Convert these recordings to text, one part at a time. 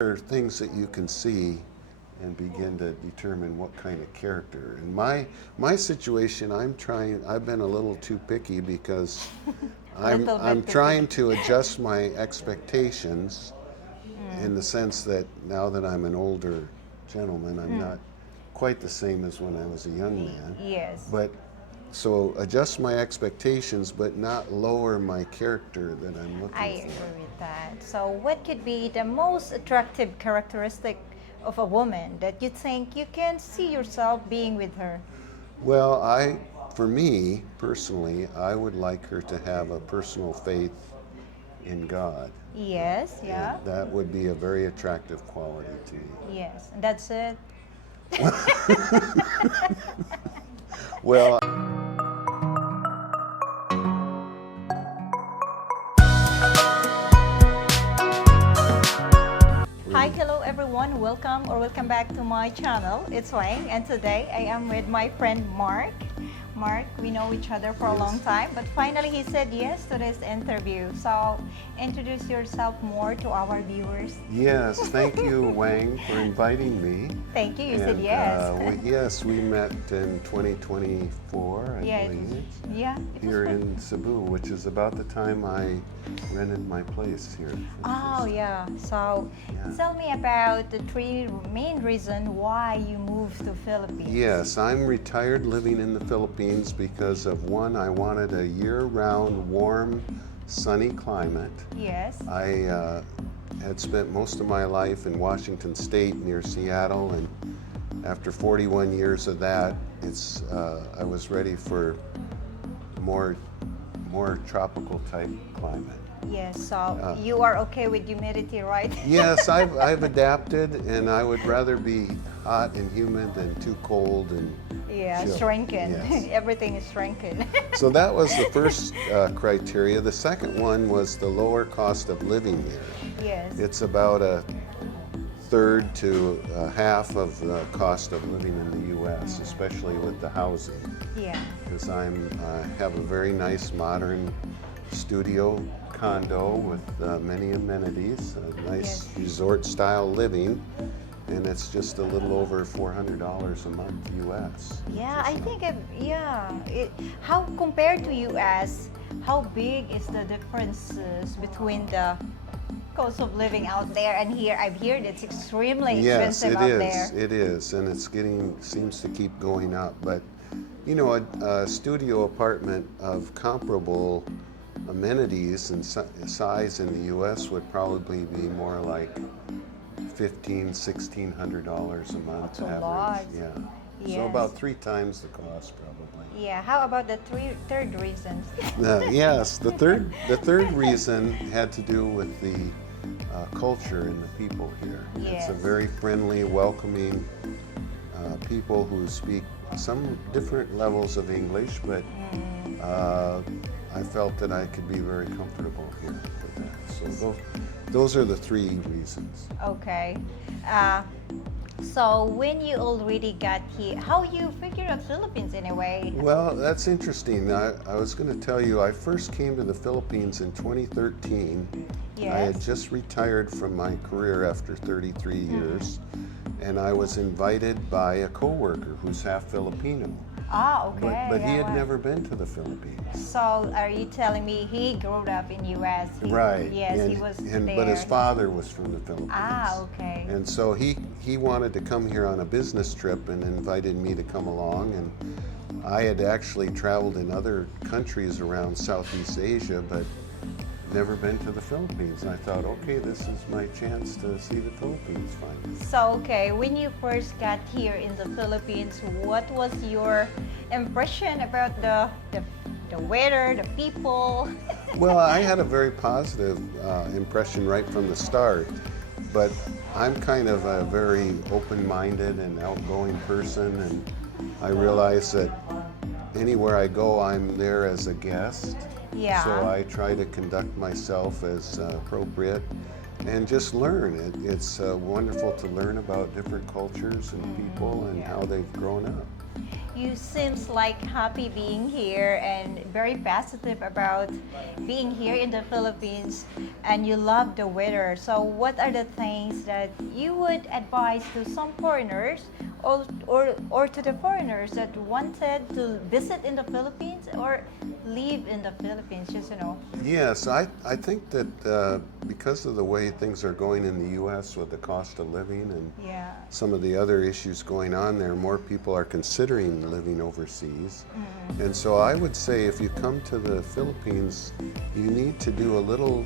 There are things that you can see and begin to determine what kind of character. In my situation, I've been a little too picky because Little I'm bit too trying picky. to adjust my expectations in the sense that now that I'm an older gentleman, I'm not quite the same as when I was a young man. Yes. But so adjust my expectations, but not lower my character that I'm I looking agree for. with that. So, what could be the most attractive characteristic of a woman that you think you can see yourself being with her? Well, for me personally, I would like her to have a personal faith in God, Yes, and yeah, that would be a very attractive quality to me. yes, and that's it. Well, Hi, hello everyone. Welcome back to my channel. It's Wang, and today I am with my friend Mark. Mark, we know each other for a long Yes. time, but finally he said yes to this interview. So, introduce yourself more to our viewers. yes, thank you, Wang, for inviting me. Thank you. You said And yes. yes, we met in 2024, I Yeah, believe, yeah. It was here fun. in Cebu, which is about the time I rented my place here. For the Oh first time. yeah. So Yeah. tell me about the three main reasons why you moved to Philippines. Yes, I'm retired living in the Philippines because of one, I wanted a year-round warm, sunny climate. Yes. I had spent most of my life in Washington State near Seattle, and after 41 years of that, I was ready for more tropical type climate. Yes. So you are okay with humidity, right? Yes, I've adapted, and I would rather be hot and humid than too cold and Yeah, chill. shrinking. Yes. Everything is shrinking. So that was the first criteria. The second one was the lower cost of living there. Yes. It's about a third to half of the cost of living in the U.S., especially with the housing. Yeah. Because I have a very nice modern studio condo with many amenities, a nice Yes. resort style living, and it's just a little over $400 a month U.S. Yeah, I think how compared to US, how big is the differences between the cost of living out there and here? I've heard it's extremely Yes, expensive it out is. there. It is, and seems to keep going up. But you know, a studio apartment of comparable amenities and size in the U.S. would probably be more like $1,600 a month That's a average. lot. Yeah. So Yes. about 3 times the cost, probably. Yeah, how about the third reason? Yes, the third reason had to do with the culture and the people here. It's a Yes. very friendly, welcoming people who speak some different levels of English, but I felt that I could be very comfortable here with that. So those are the three reasons. Okay. Uh, so when you already got here, how you figure out Philippines anyway? Well, that's interesting. I was going to tell you, I first came to the Philippines in 2013. I had Yes. just retired from my career after 33 years, and I was invited by a coworker who's half Filipino. Ah, okay. But he yeah, had right. never been to the Philippines. So are you telling me he grew up in US? Right. Yes, and, he was and, there. But his father was from the Philippines. Ah, okay. And so he wanted to come here on a business trip and invited me to come along. And I had actually traveled in other countries around Southeast Asia, but never been to the Philippines. And I thought, okay, this is my chance to see the Philippines finally. So, okay, when you first got here in the Philippines, what was your impression about the weather, the people? Well, I had a very positive impression right from the start, but I'm kind of a very open-minded and outgoing person, and I realize that anywhere I go, I'm there as a guest. Yeah. So I try to conduct myself as appropriate and just learn. It's wonderful to learn about different cultures and people and how they've grown up. you seems like happy being here and very positive about being here in the Philippines, and you love the weather. So what are the things that you would advise to some foreigners, or to the foreigners that wanted to visit in the Philippines or live in the Philippines, just Yes, I think that because of the way things are going in the U.S. with the cost of living and yeah. some of the other issues going on there, more people are considering living overseas. And so I would say if you come to the Philippines, you need to do a little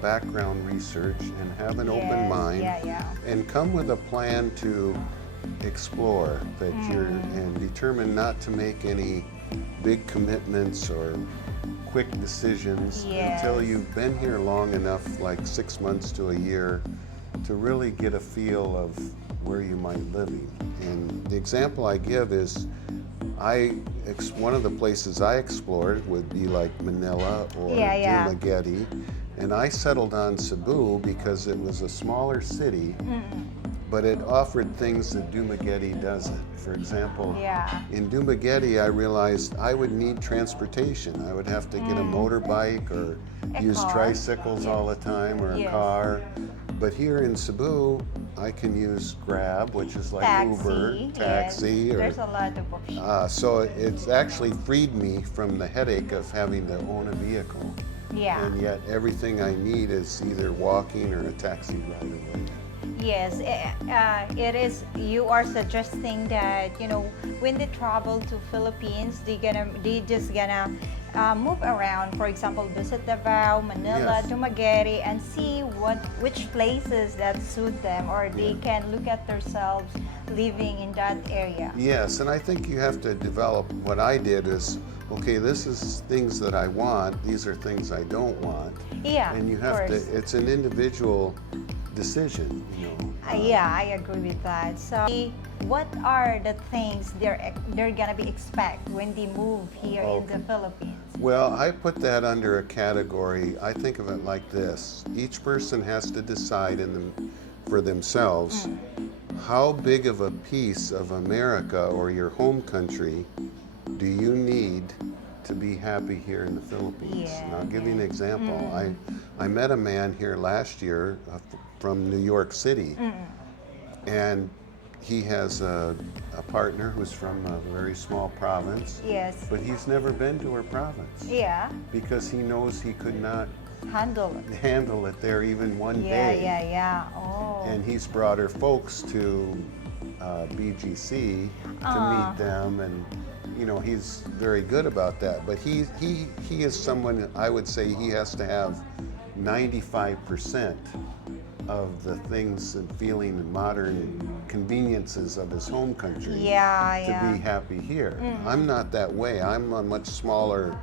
background research and have an open Yes, mind yeah. and come with a plan to explore that you're and determine not to make any big commitments or quick decisions until Yes. you've been here long enough, like 6 months to a year, to really get a feel of where you might living. And the example I give is one of the places I explored would be like Manila or Yeah. Dumaguete, and I settled on Cebu because it was a smaller city, but it offered things that Dumaguete doesn't. For example, Yeah. in Dumaguete, I realized I would need transportation. I would have to get a motorbike or A use car. tricycles all the time or a Yes. car. But here in Cebu, I can use Grab, which is like Uber, taxi, yes. or There's a lot of options. so it's actually freed me from the headache of having to own a vehicle. Yeah. And yet everything I need is either walking or a taxi ride away. Yes, it is. You are suggesting that when they travel to Philippines, they just gonna move around. For example, visit Davao, Manila, Yes. Dumaguete, and see which places that suit them, or they can look at themselves living in that area. Yes, and I think you have to develop. What I did is, okay, this is things that I want. These are things I don't want. Yeah, And you of have to. course. It's an individual decision. Yeah, I agree with that. So, what are the things they're gonna be expect when they move here in the Philippines? Well, I put that under a category. I think of it like this: each person has to decide for themselves how big of a piece of America or your home country do you need to be happy here in the Philippines. Yeah, And I'll give you an example. I met a man here last year from New York City, and he has a partner who's from a very small province, Yes. but he's never been to her province Yeah. because he knows he could not Handle it. handle it there even one Yeah, day. yeah. Oh. And he's brought her folks to BGC to meet them, and he's very good about that. But he is someone, I would say he has to have 95% of the things and feeling and modern conveniences of his home country to be happy here. I'm not that way. I'm a much smaller,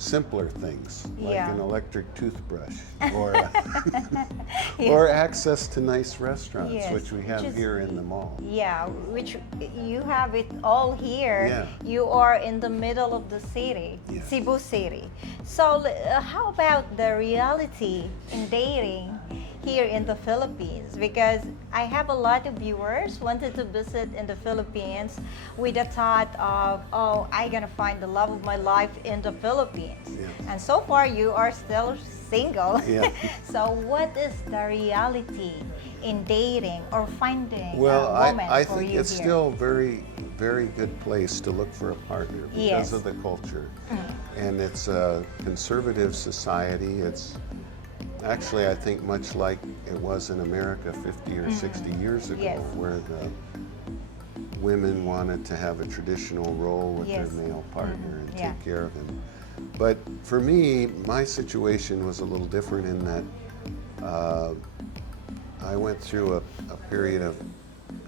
simpler things like an electric toothbrush or or access to nice restaurants, Yes, which we have here in the mall. Yeah, which you have it all here. Yeah. You are in the middle of the city, Yeah. Cebu City. So how about the reality in dating here in the Philippines? Because I have a lot of viewers wanted to visit in the Philippines with the thought of, oh, I'm gonna find the love of my life in the Philippines. Yeah. And so far you are still single. Yeah. So what is the reality in dating or finding Well, a woman I for think you it's here? still very, very good place to look for a partner because Yes. of the culture. And it's a conservative society. It's actually, I think, much like it was in America 50 or 60 years ago, Yes. where the women wanted to have a traditional role with Yes. their male partner and Yeah. take care of him. But for me, my situation was a little different in that I went through a period of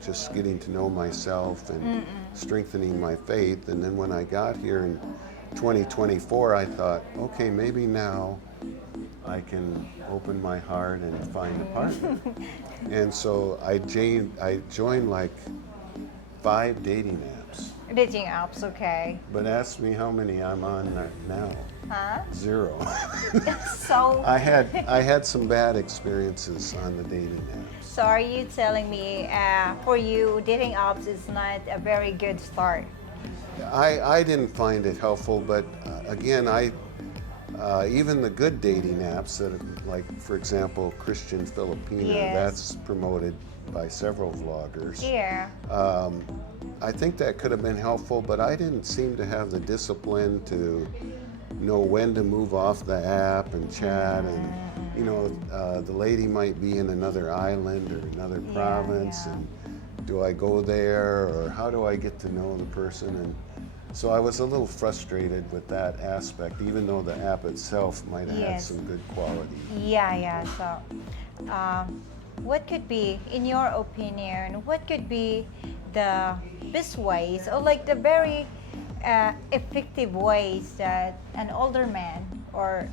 just getting to know myself and strengthening my faith. And then when I got here in 2024, I thought, okay, maybe now I can open my heart and find a partner. And so I joined like 5 dating apps. Dating apps, okay. But ask me how many I'm on now. Huh? Zero. So, I had some bad experiences on the dating apps. so are you telling me for you dating apps is not a very good start? I didn't find it helpful, but again, even the good dating apps that are, like, for example, Christian Filipina, Yes. that's promoted by several vloggers. Yeah. I think that could have been helpful, but I didn't seem to have the discipline to know when to move off the app and chat. And the lady might be in another island or another province, yeah. and do I go there, or how do I get to know the person? And so I was a little frustrated with that aspect, even though the app itself might have had Yes. some good quality. Yeah. So, what could be, in your opinion, what could be the best ways or like the very effective ways that an older man or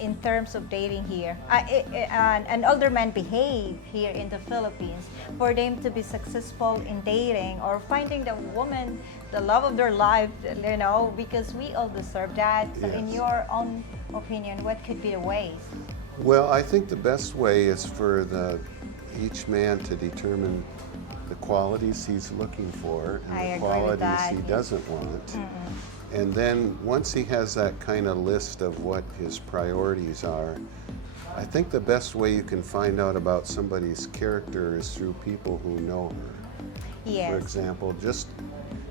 in terms of dating here, an older man behave here in the Philippines for them to be successful in dating or finding the woman, the love of their life, because we all deserve that. So in Yes. your own opinion, what could be the ways? Well, I think the best way is for each man to determine the qualities he's looking for and I the agree with qualities that, he yes. doesn't want. And then once he has that kind of list of what his priorities are, I think the best way you can find out about somebody's character is through people who know her. Yes. For example, just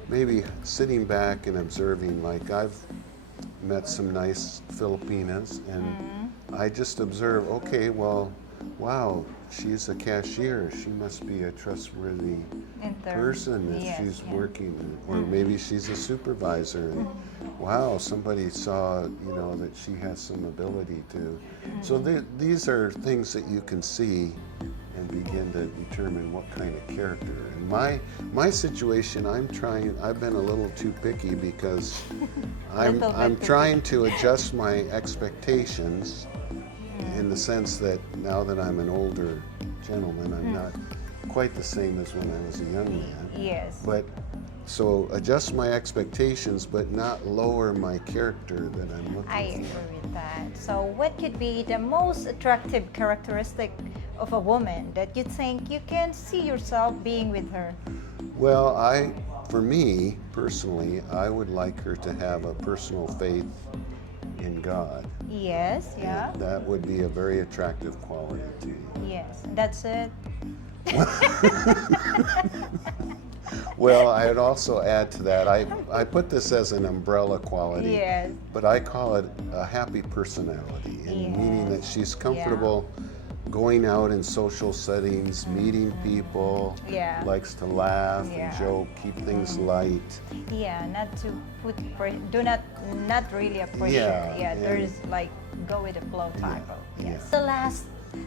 maybe sitting back and observing, like I've met some nice Filipinas, and I just observe, okay, well, wow, she's a cashier. She must be a trustworthy person if she's working, or maybe she's a supervisor. And wow, somebody saw, that she has some ability to. So these are things that you can see and begin to determine what kind of character. And my situation, I've been a little too picky because I'm trying to adjust my expectations in the sense that now that I'm an older gentleman, I'm not quite the same as when I was a young man. Yes. But so adjust my expectations, but not lower my character that I'm looking I for. agree with that. So, what could be the most attractive characteristic of a woman that you think you can see yourself being with her? Well, for me personally, I would like her to have a personal faith in God. Yes, yeah. And that would be a very attractive quality to me. Yes, that's it. Well, I would also add to that, I put this as an umbrella quality, Yes. but I call it a happy personality, meaning that she's comfortable going out in social settings, meeting people, Yeah. likes to laugh Yeah. and joke, keep things light. Yeah, not to put not really a pressure. Yeah, Yeah, and- there's like go with the flow type of. yeah. Yes. The last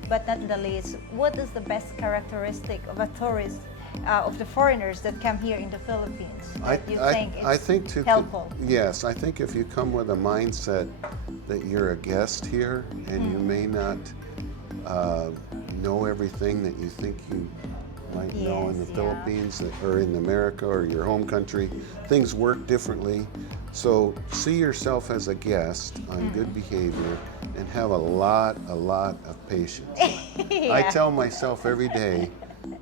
but not the least, what is the best characteristic of a tourist, of the foreigners that come here in the Philippines that you think is I think helpful? Yes, I think if you come with a mindset that you're a guest here and you may not know everything that you think you might know in the Yes, yeah. Philippines or in America or your home country, things work differently. So see yourself as a guest on good behavior and have a lot of patience. I tell myself every day,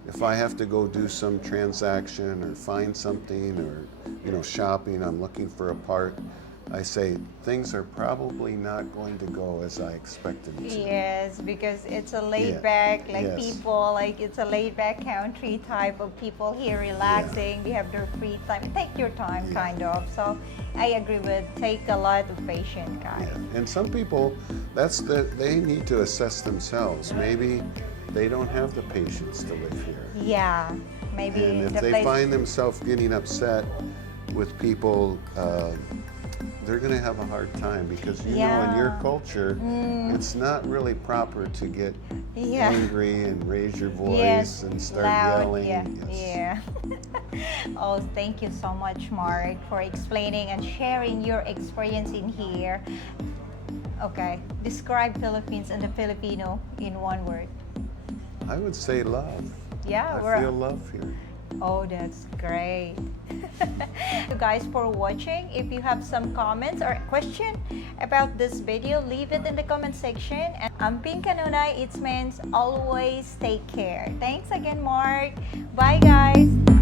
if I have to go do some transaction or find something or shopping, I'm looking for a part, I say things are probably not going to go as I expected them to. Yes, because it's a laid back, Yes. people, it's a laid back country type of people here relaxing. They have their free time. Take your time, kind of. So I agree with take a lot of patience, guys. Yeah. And some people, they need to assess themselves. Maybe they don't have the patience to live here. Yeah, maybe And if the they place. find themselves getting upset with people, they're going to have a hard time because in your culture, it's not really proper to get angry and raise your voice and start yelling. Yeah. Oh, thank you so much, Mark, for explaining and sharing your experience in here. Okay, describe Philippines and the Filipino in one word. I would say love. Yeah, I feel love here. Oh, that's great. Thank you guys for watching. If you have some comments or question about this video, leave it in the comment section. And I'm Pink Kanunay. It means always take care. Thanks again, Mark. Bye, guys.